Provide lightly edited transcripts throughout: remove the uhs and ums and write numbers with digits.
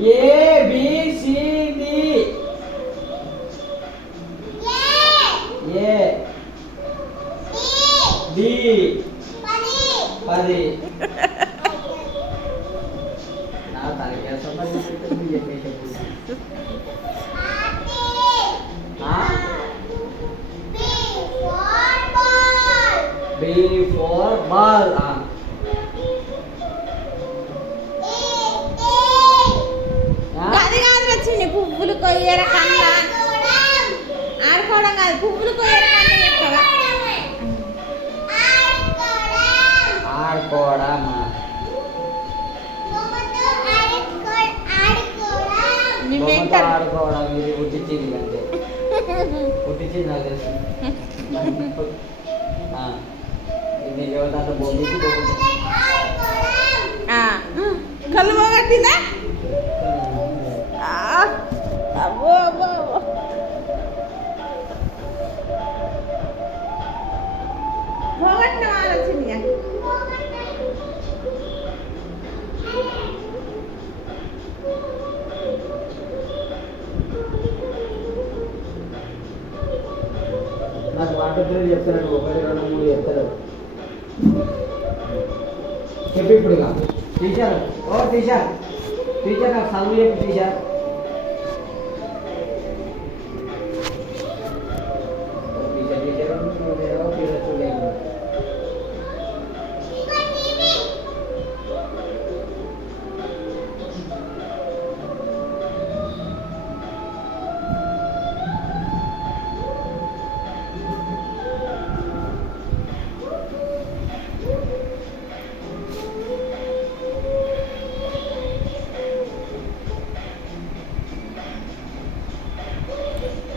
A B C D. A D 10. నా తలకే సంబంధించి చెప్పేసి B for ball. అది కాదు వచ్చింది పువ్వులు కొయ్యర కన్నా ఆడుకోవడం కాదు పువ్వులు కొయ్యర కన్నా చెప్తావా ఆడుకోవడం ఆడుకోవడం ఇది పుట్టించింది అంటే పుట్టించింది నాకు తెలుసు ఇది యువత బొమ్మికి కళ్ళు పోగొట్టిందా అబ్బో అబ్బో పోగొట్టిన వాళ్ళు వచ్చింది నాకు వాటర్ చెప్తాడు 1 2 3 చెప్తాడు చెప్పి ఇప్పుడుగా టీచర్ టీచర్ టీచర్ నాకు చదువు చెప్పి టీచర్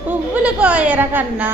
పువ్వులు కోయర కన్నా